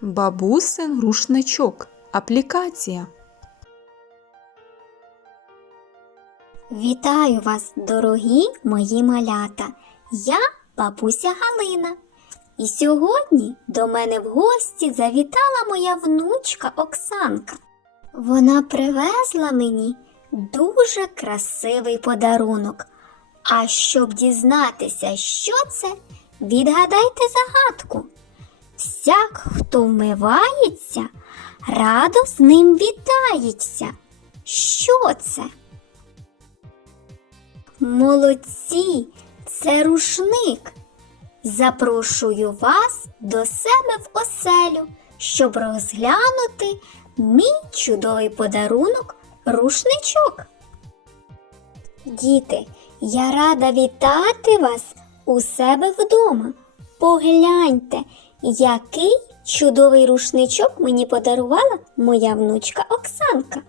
Бабусин рушничок. Аплікація. Вітаю вас, дорогі мої малята! Я бабуся Галина. І сьогодні до мене в гості завітала моя внучка Оксанка. Вона привезла мені дуже красивий подарунок. А щоб дізнатися, що це, відгадайте загадку. Всяк, хто вмивається, радо з ним вітається. Що це? Молодці, це рушник. Запрошую вас до себе в оселю, щоб розглянути мій чудовий подарунок рушничок. Діти, я рада вітати вас у себе вдома. Погляньте, який чудовий рушничок мені подарувала моя внучка Оксанка.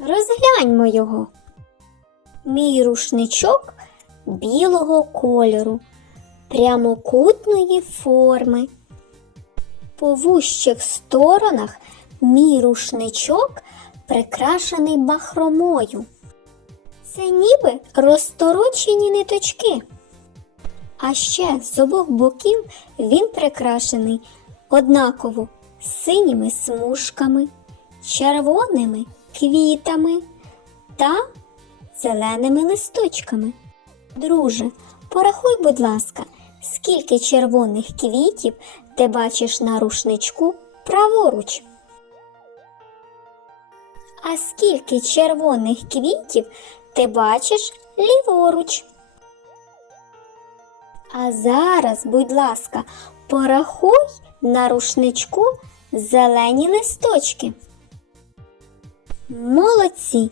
Розгляньмо його. Мій рушничок білого кольору, прямокутної форми. По вущих сторонах мій рушничок прикрашений бахромою. Це ніби розторочені ниточки. А ще з обох боків він прикрашений однаково синіми смужками, червоними квітами та зеленими листочками. Друже, порахуй, будь ласка, скільки червоних квітів ти бачиш на рушничку праворуч. А скільки червоних квітів ти бачиш ліворуч? А зараз, будь ласка, порахуй на рушничку зелені листочки. Молодці!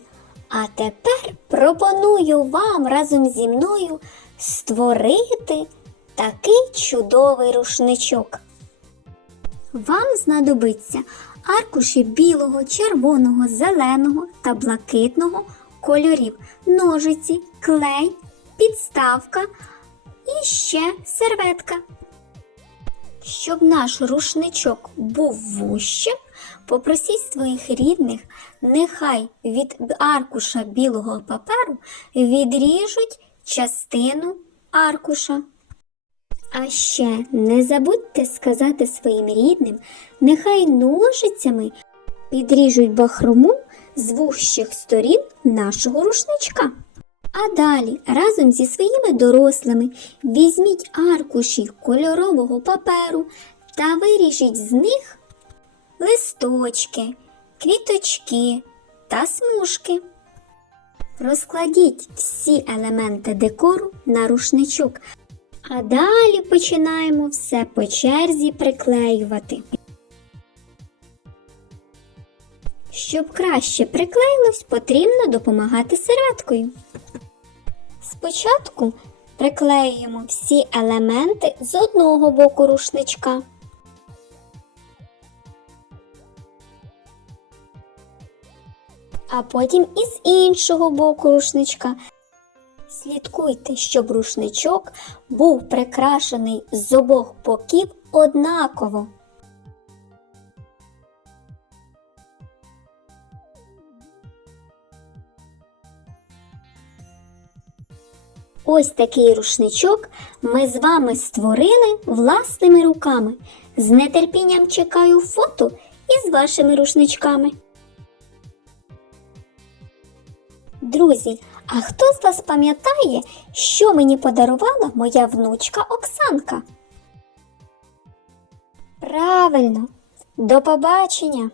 А тепер пропоную вам разом зі мною створити такий чудовий рушничок. Вам знадобиться аркуші білого, червоного, зеленого та блакитного кольорів, ножиці, клей, підставка і ще серветка. Щоб наш рушничок був вущим, попросіть своїх рідних, нехай від аркуша білого паперу відріжуть частину аркуша. А ще не забудьте сказати своїм рідним, нехай ножицями підріжуть бахрому з вущих сторін нашого рушничка. А далі разом зі своїми дорослими візьміть аркуші кольорового паперу та виріжіть з них листочки, квіточки та смужки. Розкладіть всі елементи декору на рушничок, а далі починаємо все по черзі приклеювати. Щоб краще приклеїлось, потрібно допомагати серветкою. Спочатку приклеюємо всі елементи з одного боку рушничка. А потім із іншого боку рушничка. Слідкуйте, щоб рушничок був прикрашений з обох боків однаково. Ось такий рушничок ми з вами створили власними руками. З нетерпінням чекаю фото із вашими рушничками. Друзі, а хто з вас пам'ятає, що мені подарувала моя внучка Оксанка? Правильно, до побачення!